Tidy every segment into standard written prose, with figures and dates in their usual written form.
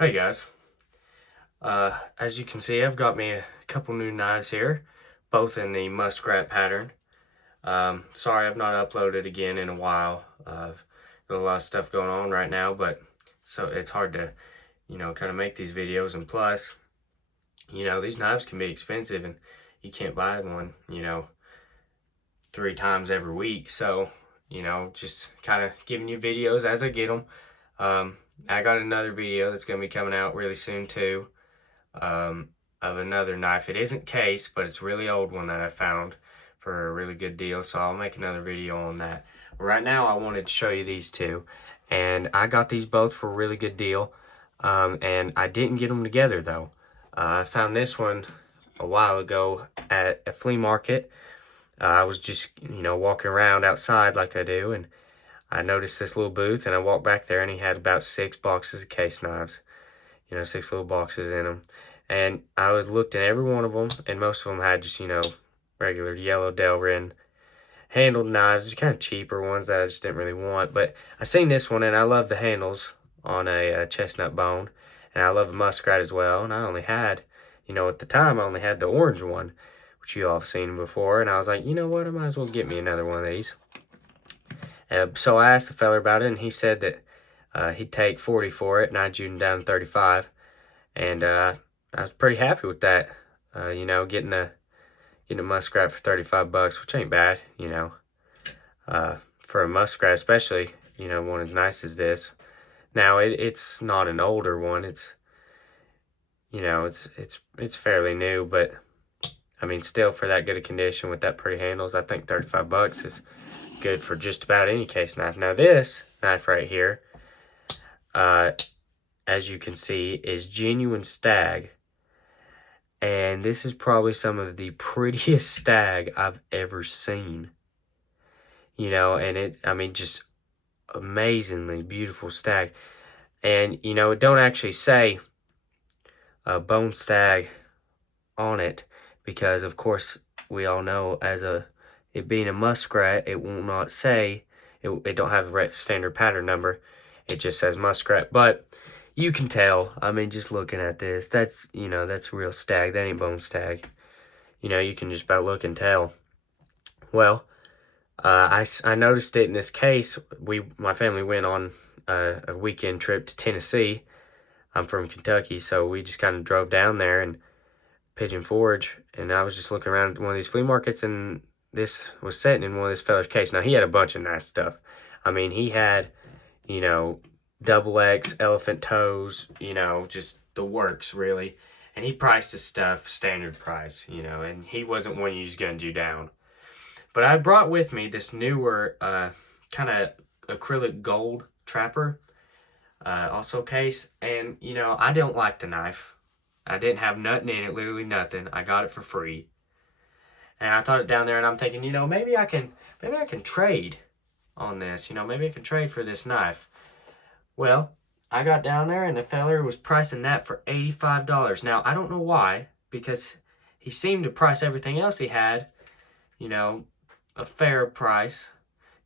Hey guys, as you can see, I've got me a couple new knives here, both in the muskrat pattern. Sorry I've not uploaded again in a while. Got a lot of stuff going on right now, but so it's hard to, kind of make these videos. And plus, these knives can be expensive, and you can't buy one, 3 times every week. So, just kind of giving you videos as I get them. I got another video that's going to be coming out really soon too, of another knife. It isn't case, but it's a really old one that I found for a really good deal, so I'll make another video on that. Right now I wanted to show you these two, and I got these both for a really good deal, and I didn't get them together though. I found this one a while ago at a flea market. I was just, walking around outside like I do, and I noticed this little booth, and I walked back there, and he had about 6 boxes of case knives. 6 little boxes in them. And I was looked at every one of them, and most of them had just, regular yellow Delrin handled knives, just kind of cheaper ones that I just didn't really want. But I seen this one, and I love the handles on a chestnut bone, and I love the muskrat as well. And I only had, at the time, I only had the orange one, which you all have seen before. And I was like, you know what, I might as well get me another one of these. So I asked the feller about it, and he said that he'd take 40 for it, and I'd shoot him down 35. And I was pretty happy with that. Getting a muskrat for 35 bucks, which ain't bad, for a muskrat, especially, one as nice as this. Now it's not an older one. It's it's fairly new, but I mean, still for that good a condition with that pretty handles, I think 35 bucks is good for just about any case knife. Now this knife right here, as you can see, is genuine stag, and this is probably some of the prettiest stag I've ever seen. And I mean, just amazingly beautiful stag. And it don't actually say bone stag on it, because of course we all know, it being a muskrat, it will not say, it don't have a standard pattern number. It just says muskrat. But you can tell, I mean, just looking at this, that's real stag. That ain't bone stag. You can just about look and tell. Well, I noticed it in this case. My family went on a weekend trip to Tennessee. I'm from Kentucky, so we just kind of drove down there and Pigeon Forge, and I was just looking around at one of these flea markets, and this was sitting in one of this fella's case. Now, he had a bunch of nice stuff. I mean, he had, double X, elephant toes, just the works, really. And he priced his stuff standard price, and he wasn't one you just gunned you down. But I brought with me this newer kind of acrylic gold trapper, also case. And, I don't like the knife. I didn't have nothing in it, literally nothing. I got it for free. And I thought it down there, and I'm thinking, maybe I can trade on this. Maybe I can trade for this knife. Well, I got down there, and the feller was pricing that for $85. Now, I don't know why, because he seemed to price everything else he had, a fair price.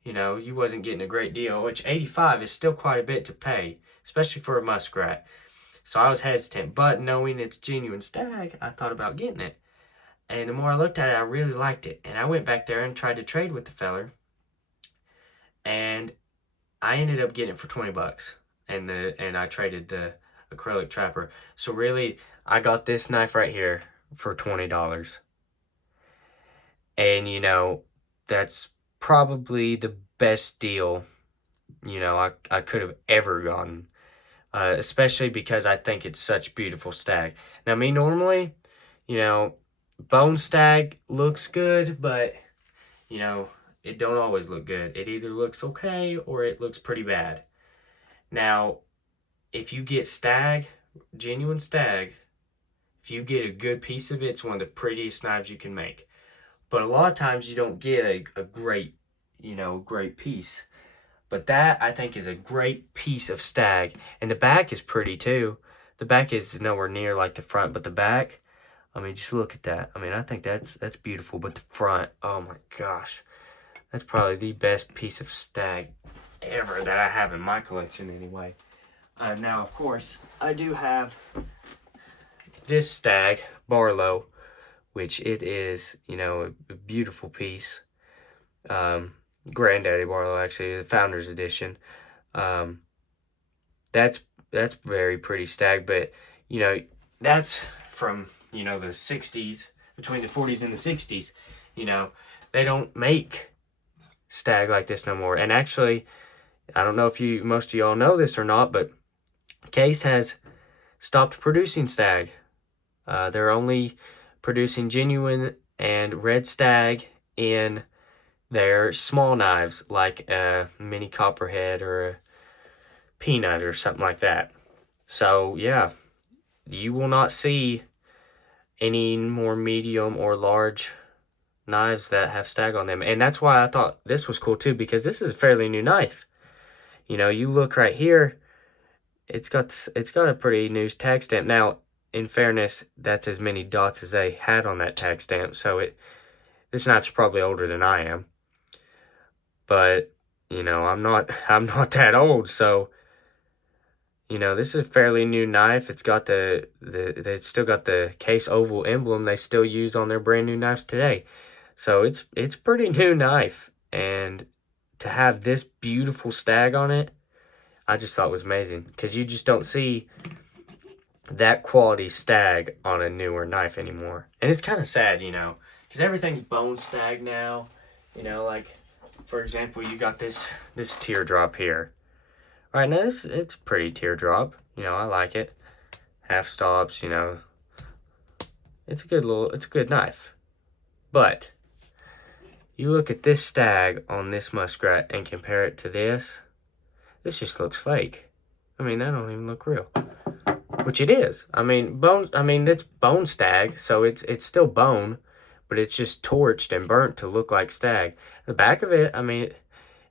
You wasn't getting a great deal, which $85 is still quite a bit to pay, especially for a muskrat. So I was hesitant, but knowing it's genuine stag, I thought about getting it. And the more I looked at it, I really liked it. And I went back there and tried to trade with the feller, and I ended up getting it for 20 bucks. And I traded the acrylic trapper. So really, I got this knife right here for $20. And that's probably the best deal I could have ever gotten. Especially because I think it's such beautiful stag. Now, me normally, bone stag looks good, but it don't always look good. It either looks okay or it looks pretty bad. Now, if you get stag, genuine stag, if you get a good piece of it, it's one of the prettiest knives you can make. But a lot of times you don't get a great, great piece. But that, I think, is a great piece of stag. And the back is pretty too. The back is nowhere near like the front, but the back, I mean, just look at that. I mean, I think that's beautiful. But the front, oh my gosh, that's probably the best piece of stag ever that I have in my collection anyway. Now, of course, I do have this stag, Barlow, which it is, you know, a beautiful piece. Granddaddy Barlow, actually, the Founders Edition. Um, that's very pretty stag, but, you know, that's from, you know, the 60s, between the 40s and the 60s. You know, they don't make stag like this no more. And actually, I don't know if most of y'all know this or not, but Case has stopped producing stag. They're only producing genuine and red stag in their small knives, like a mini copperhead or a peanut or something like that. So yeah, you will not see any more medium or large knives that have stag on them. And that's why I thought this was cool too, because this is a fairly new knife. You know, you look right here, it's got a pretty new tag stamp. Now, in fairness, that's as many dots as they had on that tag stamp, so this knife's probably older than I am. But, you know, I'm not that old, so, you know, this is a fairly new knife. It's got they still got the Case oval emblem they still use on their brand new knives today. So it's a pretty new knife, and to have this beautiful stag on it, I just thought was amazing, because you just don't see that quality stag on a newer knife anymore. And it's kind of sad, you know, because everything's bone stag now. You know, like, for example, you got this teardrop here. Right now, it's a pretty teardrop. You know, I like it. Half stops, you know. It's a good knife. But you look at this stag on this muskrat and compare it to this just looks fake. I mean, that don't even look real. Which it is. I mean, it's bone stag, so it's still bone, but it's just torched and burnt to look like stag. The back of it, I mean,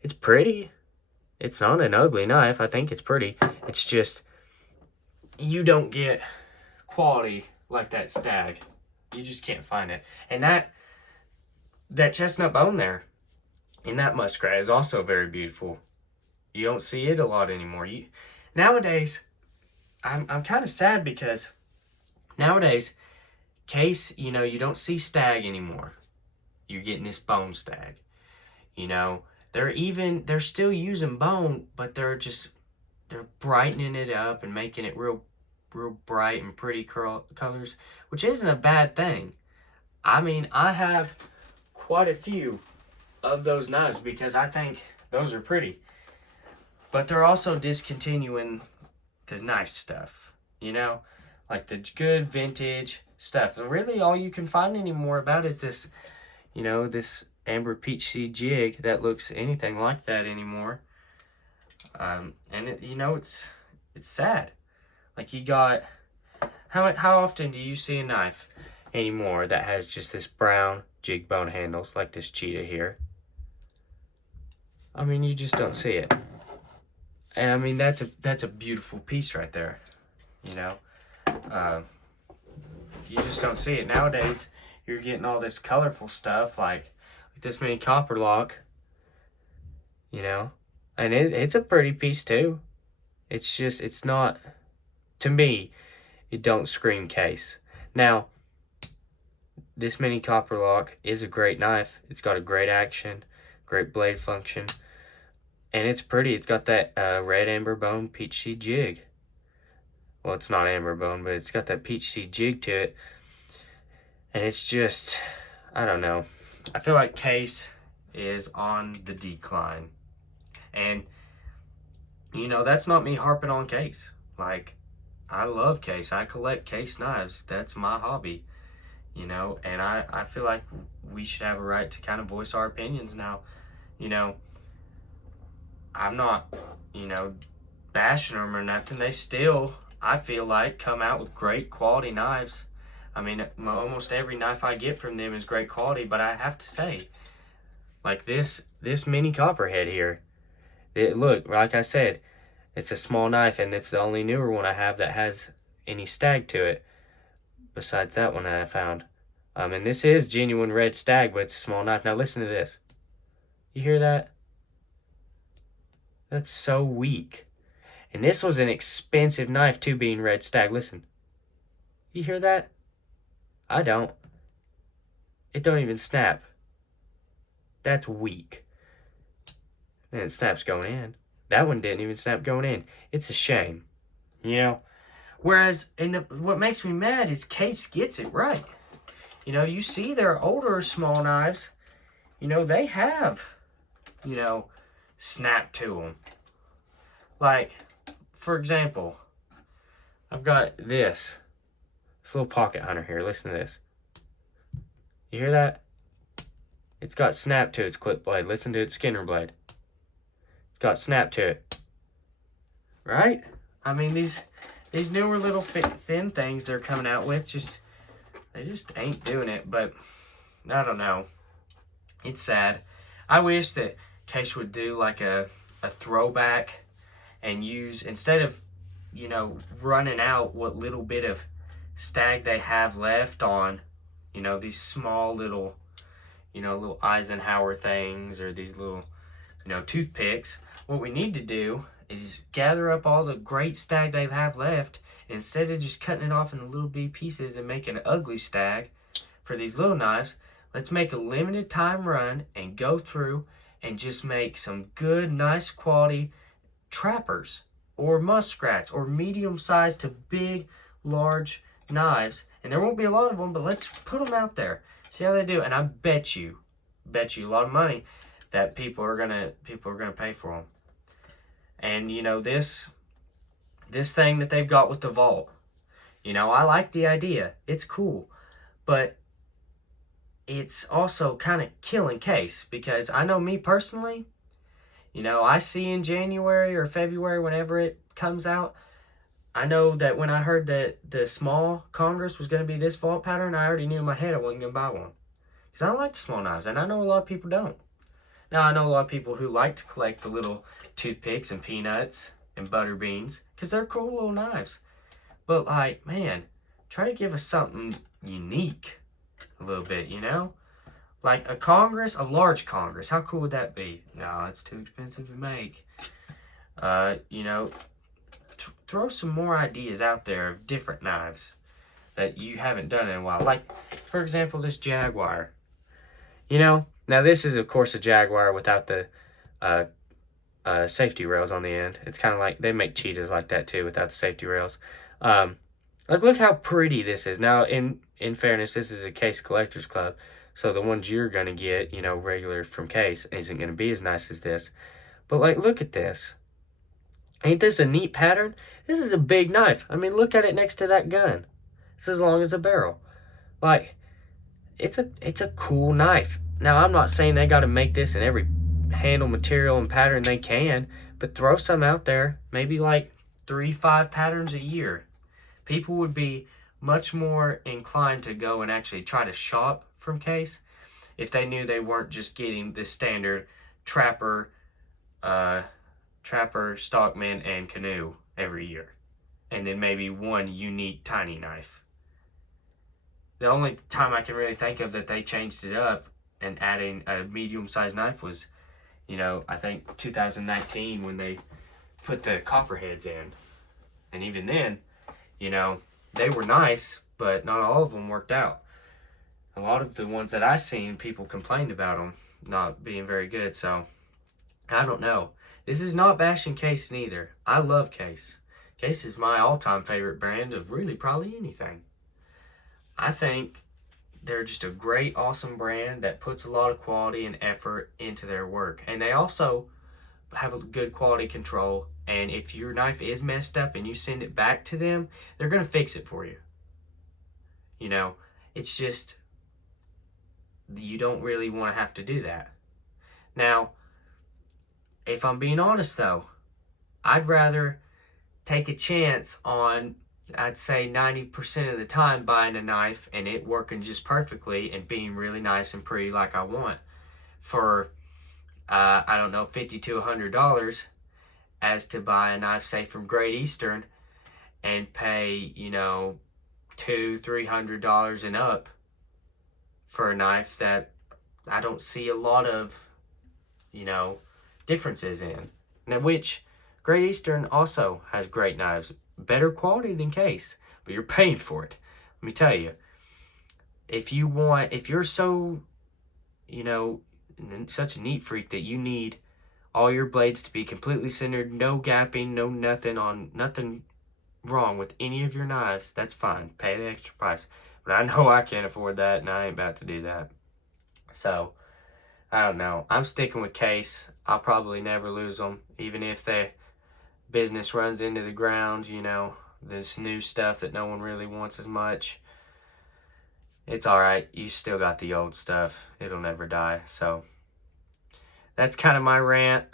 it's pretty. It's not an ugly knife. I think it's pretty. It's just, you don't get quality like that stag. You just can't find it. And that chestnut bone there in that muskrat is also very beautiful. You don't see it a lot anymore. Nowadays, I'm kind of sad, because nowadays, Case, you know, you don't see stag anymore. You're getting this bone stag. You know, they're still using bone, but they're brightening it up and making it real bright and pretty colors, which isn't a bad thing. I mean, I have quite a few of those knives because I think those are pretty. But they're also discontinuing the nice stuff, you know, like the good vintage stuff. And really all you can find anymore about is this, you know, this amber peach seed jig that looks anything like that anymore. And you know, it's sad. Like, you got, how often do you see a knife anymore that has just this brown jig bone handles like this cheetah here? I mean, you just don't see it. And I mean, that's a beautiful piece right there, you know. You just don't see it nowadays. You're getting all this colorful stuff like this mini copper lock, you know, and it's a pretty piece too. It's just, it's not, to me, it don't scream Case. Now, this mini copper lock is a great knife. It's got a great action, great blade function. And it's pretty. It's got that red amber bone peach seed jig. Well, it's not amber bone, but it's got that peach seed jig to it. And it's just, I don't know. I feel like Case is on the decline. And, you know, that's not me harping on Case. Like, I love Case. I collect Case knives. That's my hobby, you know. And I feel like we should have a right to kind of voice our opinions now, you know. I'm not, you know, bashing them or nothing. They still, I feel like, come out with great quality knives. I mean, almost every knife I get from them is great quality, but I have to say, like this mini copperhead here, look, like I said, it's a small knife, and it's the only newer one I have that has any stag to it, besides that one that I found. And this is genuine red stag, but it's a small knife. Now listen to this. You hear that? That's so weak. And this was an expensive knife too, being red stag. Listen, you hear that? I don't. It don't even snap. That's weak. And it snaps going in. That one didn't even snap going in. It's a shame, you know. Whereas, what makes me mad is Case gets it right. You know, you see their older small knives, you know, they have, you know, snap to them. Like, for example, I've got this little pocket hunter here. Listen to this. You hear that? It's got snap to its clip blade. Listen to its Skinner blade. It's got snap to it. Right? I mean, these newer little thin things they're coming out with, they just ain't doing it. But I don't know. It's sad. I wish that Case would do like a throwback and use, instead of, you know, running out what little bit of stag they have left on, you know, these small little, you know, little Eisenhower things, or these little, you know, toothpicks. What we need to do is gather up all the great stag they have left, and instead of just cutting it off into little bitty pieces and making an ugly stag for these little knives, let's make a limited time run and go through and just make some good, nice quality trappers or muskrats or medium-sized to big, large knives. And there won't be a lot of them, but let's put them out there, see how they do. And I bet you a lot of money that people are gonna pay for them. And you know, this thing that they've got with the vault, you know, I like the idea. It's cool, but it's also kind of killing Case, because I know me personally, you know, I see in January or February, whenever it comes out, I know that when I heard that the small Congress was going to be this vault pattern, I already knew in my head I wasn't going to buy one. Because I don't like the small knives, and I know a lot of people don't. Now, I know a lot of people who like to collect the little toothpicks and peanuts and butter beans, because they're cool little knives. But, like, man, try to give us something unique a little bit, you know? Like a Congress, a large Congress. How cool would that be? No, it's too expensive to make. You know, throw some more ideas out there of different knives that you haven't done in a while. Like, for example, this Jaguar. You know, now this is, of course, a Jaguar without the safety rails on the end. It's kind of like, they make cheetahs like that too, without the safety rails. Like, look how pretty this is. Now, in fairness, this is a Case Collectors Club, so the ones you're going to get, you know, regular from Case, isn't going to be as nice as this. But, like, look at this. Ain't this a neat pattern? This is a big knife. I mean, look at it next to that gun. It's as long as a barrel. Like, it's a cool knife. Now, I'm not saying they got to make this in every handle, material, and pattern they can, but throw some out there. Maybe, like, 3-5 patterns a year. People would be much more inclined to go and actually try to shop from Case if they knew they weren't just getting the standard trapper, stockman, and canoe every year, and then maybe one unique tiny knife. The only time I can really think of that they changed it up and adding a medium-sized knife was, you know, I think 2019 when they put the copperheads in. And even then, you know, they were nice, but not all of them worked out. A lot of the ones that I seen, people complained about them not being very good. So, I don't know. This is not bashing Case neither. I love Case. Case is my all-time favorite brand of really probably anything. I think they're just a great, awesome brand that puts a lot of quality and effort into their work. And they also have a good quality control. And if your knife is messed up and you send it back to them, they're going to fix it for you. You know, it's just, you don't really want to have to do that. Now, if I'm being honest though, I'd rather take a chance on, I'd say 90% of the time, buying a knife and it working just perfectly and being really nice and pretty like I want for, I don't know, $50 to $100, as to buy a knife, say, from Great Eastern and pay, you know, $200-$300 and up for a knife that I don't see a lot of, you know, differences in. Now, which, Great Eastern also has great knives. Better quality than Case, but you're paying for it. Let me tell you, if you're so, you know, such a neat freak that you need all your blades to be completely centered, no gapping, no nothing wrong with any of your knives, that's fine. Pay the extra price. But I know I can't afford that, and I ain't about to do that. So, I don't know. I'm sticking with Case. I'll probably never lose them, even if the business runs into the ground, this new stuff that no one really wants as much. It's alright. You still got the old stuff. It'll never die. So, that's kind of my rant.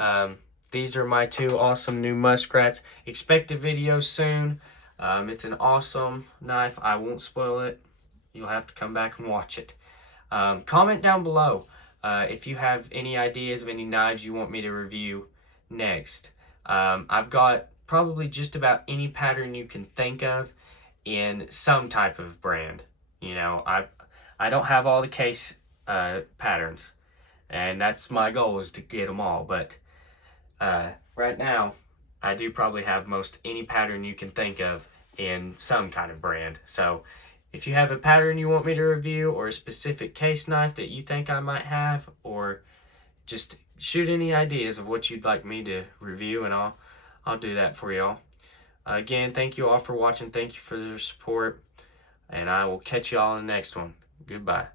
These are my 2 awesome new muskrats. Expect a video soon. It's an awesome knife. I won't spoil it. You'll have to come back and watch it. Comment down below if you have any ideas of any knives you want me to review next. I've got probably just about any pattern you can think of in some type of brand. I don't have all the Case patterns, and that's my goal, is to get them all. But right now, I do probably have most any pattern you can think of in some kind of brand. So if you have a pattern you want me to review, or a specific Case knife that you think I might have, or just shoot any ideas of what you'd like me to review, and I'll do that for y'all. Again, thank you all for watching. Thank you for your support, and I will catch you all in the next one. Goodbye.